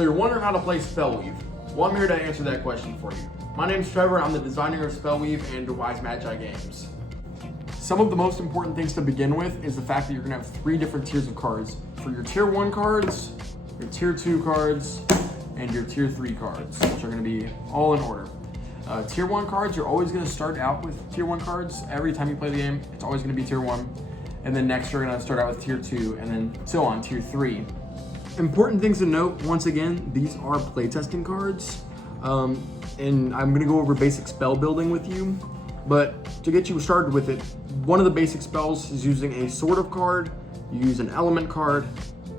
So you're wondering how to play Spellweave. Well, I'm here to answer that question for you. My name's Trevor, and I'm the designer of Spellweave and Wise Magi Games. Some of the most important things to begin with is the fact that you're gonna have 3 different tiers of cards. For your tier 1 cards, your tier 2 cards, and your tier 3 cards, which are gonna be all in order. Tier 1 cards, you're always gonna start out with tier 1 cards. Every time you play the game, it's always gonna be tier 1. And then next you're gonna start out with tier 2, and then so on, tier 3. Important things to note, once again, these are playtesting cards. And I'm gonna go over basic spell building with you. But to get you started with it, one of the basic spells is using a sort of card, you use an element card,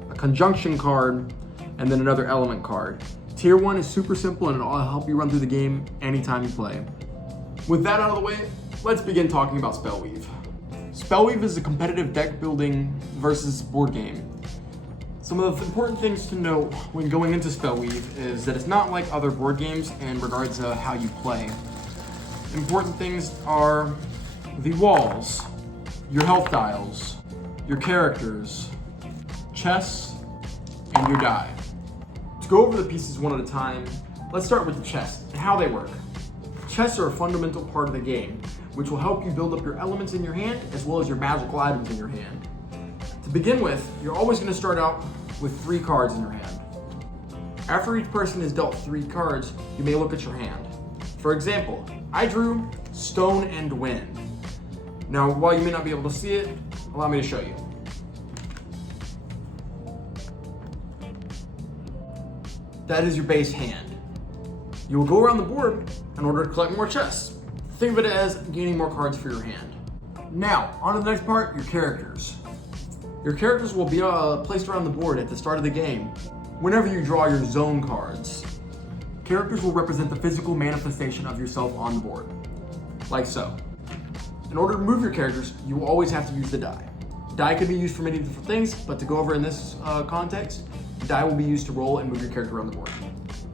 a conjunction card, and then another element card. Tier 1 is super simple and it'll help you run through the game anytime you play. With that out of the way, let's begin talking about Spellweave. Spellweave is a competitive deck building versus board game. Some of the important things to note when going into Spellweave is that it's not like other board games in regards to how you play. Important things are the walls, your health dials, your characters, chests, and your die. To go over the pieces one at a time, let's start with the chests and how they work. Chests are a fundamental part of the game, which will help you build up your elements in your hand as well as your magical items in your hand. To begin with, you're always going to start out with 3 cards in your hand. After each person is dealt 3 cards, you may look at your hand. For example, I drew Stone and Wind. Now, while you may not be able to see it, allow me to show you. That is your base hand. You will go around the board in order to collect more chests. Think of it as gaining more cards for your hand. Now, on to the next part, your characters. Your characters will be placed around the board at the start of the game whenever you draw your zone cards. Characters will represent the physical manifestation of yourself on the board, like so. In order to move your characters, you will always have to use the die. Die can be used for many different things, but to go over in this context, the die will be used to roll and move your character around the board,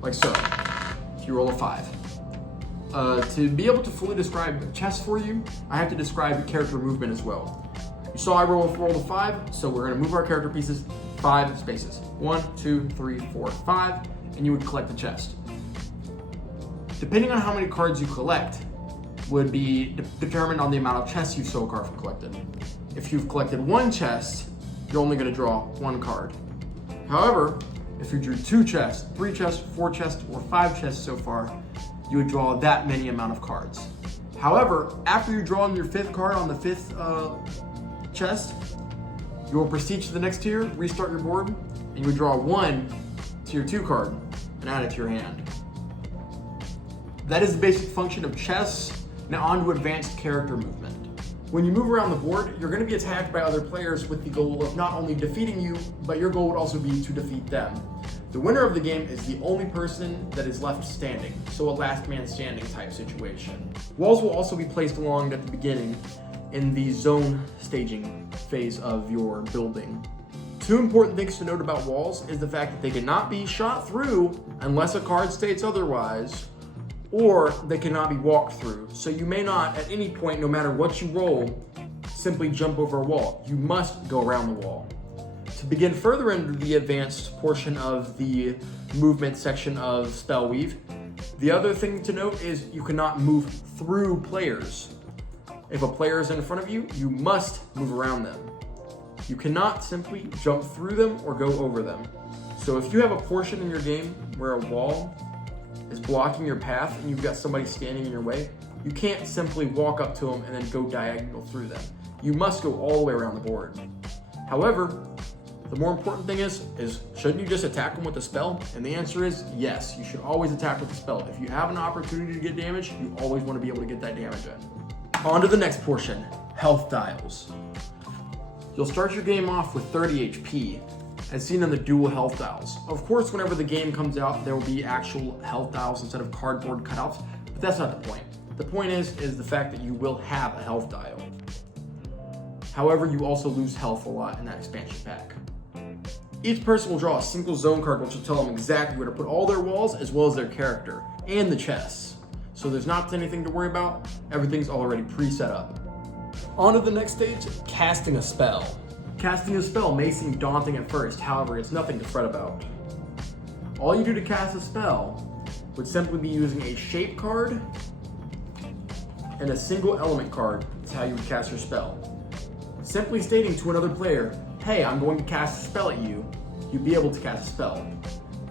like so. If you roll a 5. To be able to fully describe chess for you, I have to describe character movement as well. You saw I rolled a 5, so we're gonna move our character pieces 5 spaces. 1, 2, 3, 4, 5, and you would collect the chest. Depending on how many cards you collect would be determined on the amount of chests you so far collected. If you've collected 1 chest, you're only gonna draw 1 card. However, if you drew 2 chests, 3 chests, 4 chests, or 5 chests so far, you would draw that many amount of cards. However, after you draw your 5th card on the 5th chest, you will proceed to the next tier, restart your board, and you would draw 1 tier 2 card and add it to your hand. That is the basic function of chess. Now on to advanced character movement. When you move around the board, you're going to be attacked by other players with the goal of not only defeating you, but your goal would also be to defeat them. The winner of the game is the only person that is left standing, so a last man standing type situation. Walls will also be placed along at the beginning in the zone staging phase of your building. 2 important things to note about walls is the fact that they cannot be shot through unless a card states otherwise, or they cannot be walked through. So you may not, at any point, no matter what you roll, simply jump over a wall. You must go around the wall. To begin further into the advanced portion of the movement section of Spellweave, the other thing to note is you cannot move through players. If a player is in front of you, you must move around them. You cannot simply jump through them or go over them. So if you have a portion in your game where a wall is blocking your path and you've got somebody standing in your way, you can't simply walk up to them and then go diagonal through them. You must go all the way around the board. However, the more important thing is shouldn't you just attack them with a spell? And the answer is yes, you should always attack with a spell. If you have an opportunity to get damage, you always want to be able to get that damage in. On to the next portion, health dials. You'll start your game off with 30 HP, as seen on the dual health dials. Of course, whenever the game comes out, there will be actual health dials instead of cardboard cutouts, but that's not the point. The point is the fact that you will have a health dial. However, you also lose health a lot in that expansion pack. Each person will draw a single zone card, which will tell them exactly where to put all their walls as well as their character and the chests. So there's not anything to worry about. Everything's already pre-set up. On to the next stage, casting a spell. Casting a spell may seem daunting at first, however, it's nothing to fret about. All you do to cast a spell would simply be using a shape card and a single element card. That's how you would cast your spell. Simply stating to another player, hey, I'm going to cast a spell at you, you'd be able to cast a spell.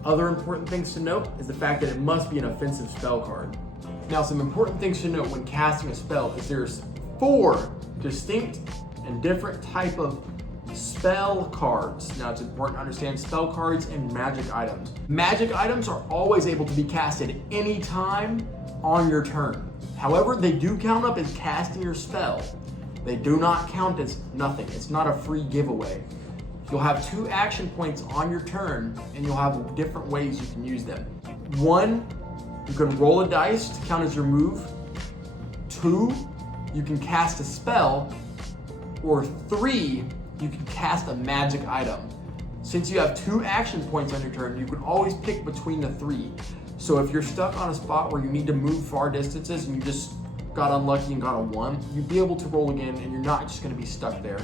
Other important things to note is the fact that it must be an offensive spell card. Now, some important things to note when casting a spell is there's 4 distinct and different type of spell cards. Now, it's important to understand spell cards and magic items. Magic items are always able to be casted anytime on your turn. However, they do count up as casting your spell. They do not count as nothing. It's not a free giveaway. You'll have 2 action points on your turn, and you'll have different ways you can use them. 1, you can roll a dice to count as your move. 2, you can cast a spell. Or 3, you can cast a magic item. Since you have 2 action points on your turn, you can always pick between the 3. So if you're stuck on a spot where you need to move far distances and you just got unlucky and got a 1, you'd be able to roll again and you're not just going to be stuck there.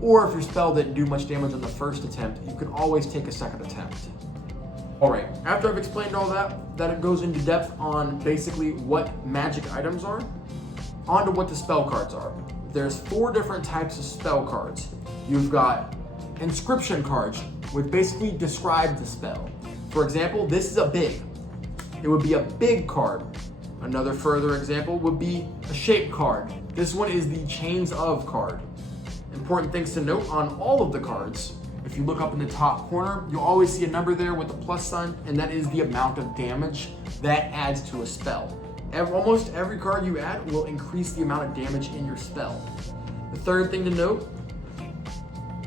Or if your spell didn't do much damage on the first attempt, you can always take a second attempt. Alright, after I've explained all that it goes into depth on basically what magic items are, on to what the spell cards are. There's 4 different types of spell cards. You've got inscription cards, which basically describe the spell. For example, this is a big. It would be a big card. Another further example would be a shape card. This one is the chains of card. Important things to note on all of the cards. If you look up in the top corner, you'll always see a number there with a plus sign, and that is the amount of damage that adds to a spell. Almost every card you add will increase the amount of damage in your spell. The third thing to note,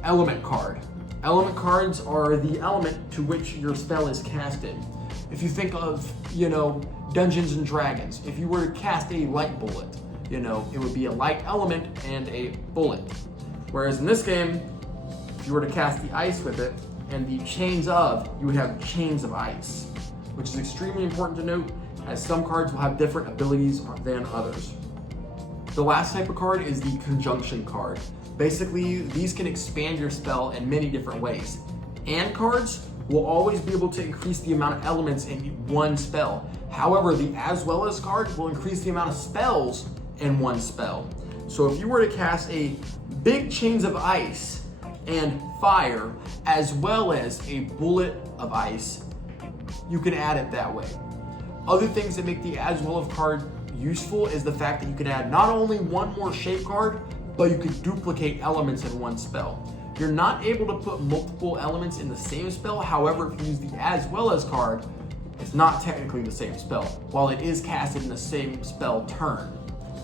element card. Element cards are the element to which your spell is casted. If you think of, Dungeons and Dragons, if you were to cast a light bullet, it would be a light element and a bullet. Whereas in this game, if you were to cast the ice with it and the chains of, you would have chains of ice, which is extremely important to note as some cards will have different abilities than others. The last type of card is the conjunction card. Basically, these can expand your spell in many different ways. And cards will always be able to increase the amount of elements in one spell. However, the as well as card will increase the amount of spells in one spell. So if you were to cast a big chains of ice and fire, as well as a bullet of ice, you can add it that way. Other things that make the as well as card useful is the fact that you can add not only one more shape card, but you can duplicate elements in one spell. You're not able to put multiple elements in the same spell. However, if you use the as well as card, it's not technically the same spell, while it is casted in the same spell turn.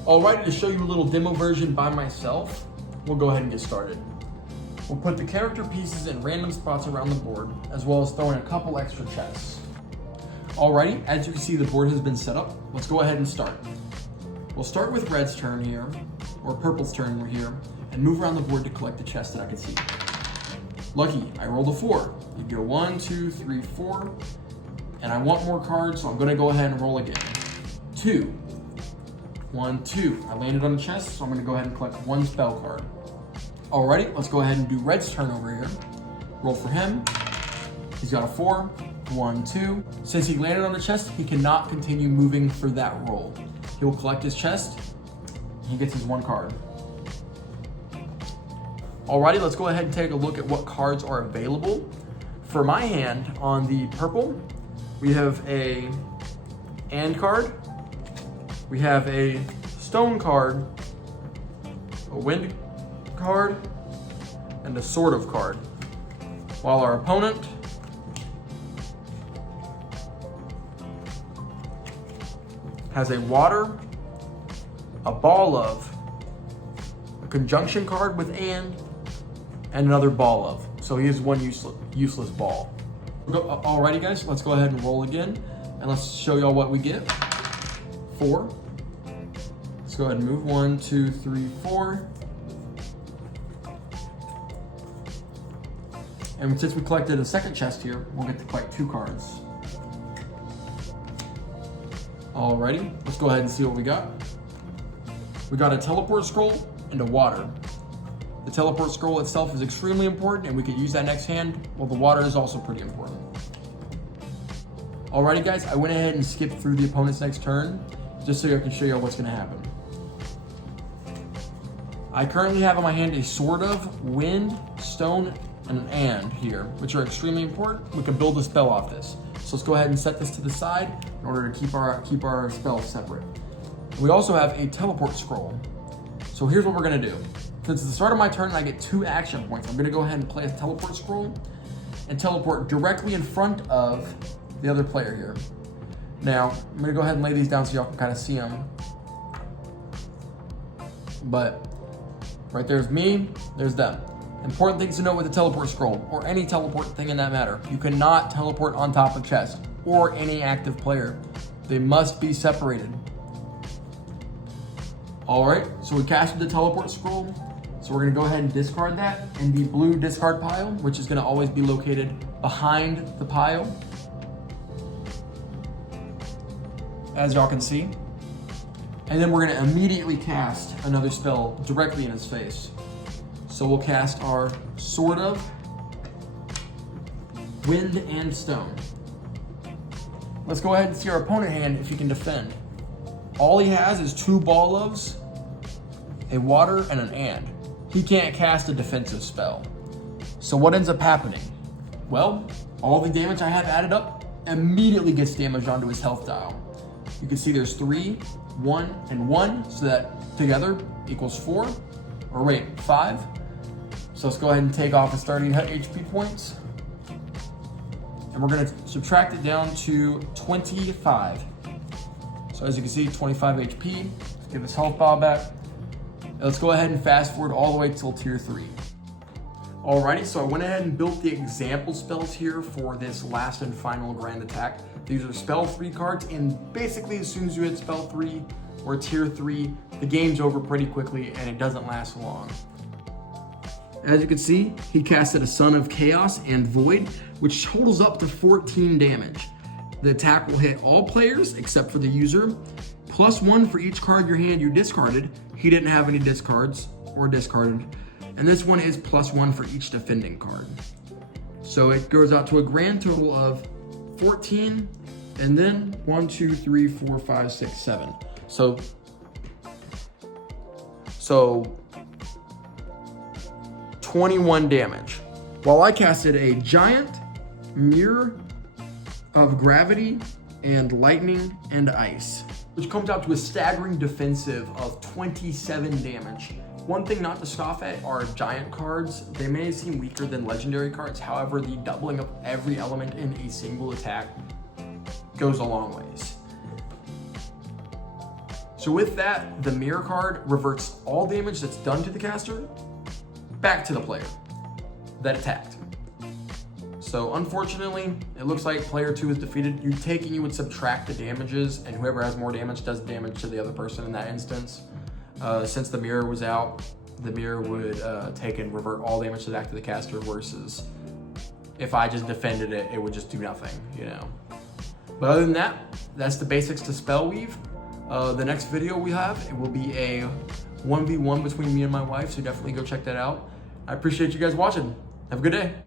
Alrighty, to show you a little demo version by myself, we'll go ahead and get started. We'll put the character pieces in random spots around the board, as well as throw in a couple extra chests. Alrighty, as you can see, the board has been set up. Let's go ahead and start. We'll start with Red's turn here, or Purple's turn here, and move around the board to collect the chests that I can see. Lucky, I rolled a 4. You go 1, 2, 3, 4, and I want more cards, so I'm gonna go ahead and roll again. 2, 1, 2. I landed on the chest, so I'm gonna go ahead and collect 1 spell card. Alrighty, let's go ahead and do Red's turn over here. Roll for him. He's got a 4, 1, 2. Since he landed on the chest, he cannot continue moving for that roll. He will collect his chest, he gets his 1 card. Alrighty, let's go ahead and take a look at what cards are available. For my hand, on the purple, we have a and card, we have a stone card, a wind card, and a sword of card. While our opponent has a water, a ball of, a conjunction card with and another ball of. So he has 1 useless ball. Alrighty guys, let's go ahead and roll again, and let's show y'all what we get. 4. Let's go ahead and move 1, 2, 3, 4. And since we collected a second chest here, we'll get to collect 2 cards. Alrighty, let's go ahead and see what we got. We got a teleport scroll and a water. The teleport scroll itself is extremely important, and we could use that next hand, while the water is also pretty important. Alrighty guys, I went ahead and skipped through the opponent's next turn, just so I can show you what's gonna happen. I currently have on my hand a Sword of, Wind, Stone, and an here, which are extremely important. We can build a spell off this. So let's go ahead and set this to the side in order to keep our spells separate. We also have a teleport scroll. So here's what we're gonna do. Since it's the start of my turn and I get 2 action points, I'm gonna go ahead and play a teleport scroll and teleport directly in front of the other player here. Now, I'm gonna go ahead and lay these down so y'all can kind of see them. But right there's me, there's them. Important things to note with the teleport scroll, or any teleport thing in that matter. You cannot teleport on top of chest, or any active player. They must be separated. All right, so we casted the teleport scroll. So we're gonna go ahead and discard that in the blue discard pile, which is gonna always be located behind the pile, as y'all can see. And then we're gonna immediately cast another spell directly in his face. So we'll cast our Sword of, Wind, and Stone. Let's go ahead and see our opponent hand if he can defend. All he has is 2 Ball-ofs, a Water, and an and. He can't cast a defensive spell. So what ends up happening? Well, all the damage I have added up immediately gets damaged onto his health dial. You can see there's 3, 1, and 1, so that together equals 4, or wait, 5. So let's go ahead and take off the starting HP points. And we're gonna subtract it down to 25. So as you can see, 25 HP. Let's give his health bar back. And let's go ahead and fast forward all the way till tier 3. Alrighty, so I went ahead and built the example spells here for this last and final grand attack. These are spell 3 cards, and basically as soon as you hit spell 3 or tier 3, the game's over pretty quickly and it doesn't last long. As you can see, he casted a Son of Chaos and Void, which totals up to 14 damage. The attack will hit all players except for the user, +1 for each card your hand you discarded. He didn't have any discards or discarded. And this one is +1 for each defending card. So it goes out to a grand total of 14, and then 1, 2, 3, 4, 5, 6, 7. So 21 damage. While I casted a Giant, Mirror of Gravity, and Lightning and Ice, which comes out to a staggering defensive of 27 damage. One thing not to scoff at are giant cards. They may seem weaker than legendary cards. However, the doubling of every element in a single attack goes a long ways. So with that, the Mirror card reverts all damage that's done to the caster back to the player that attacked. So unfortunately, it looks like player 2 is defeated. You would subtract the damages, and whoever has more damage does damage to the other person in that instance. Since the Mirror was out, the Mirror would take and revert all damage back to the caster, versus if I just defended it, it would just do nothing, you know. But other than that, that's the basics to Spellweave. The next video we have, it will be a 1v1 between me and my wife, so definitely go check that out. I appreciate you guys watching. Have a good day.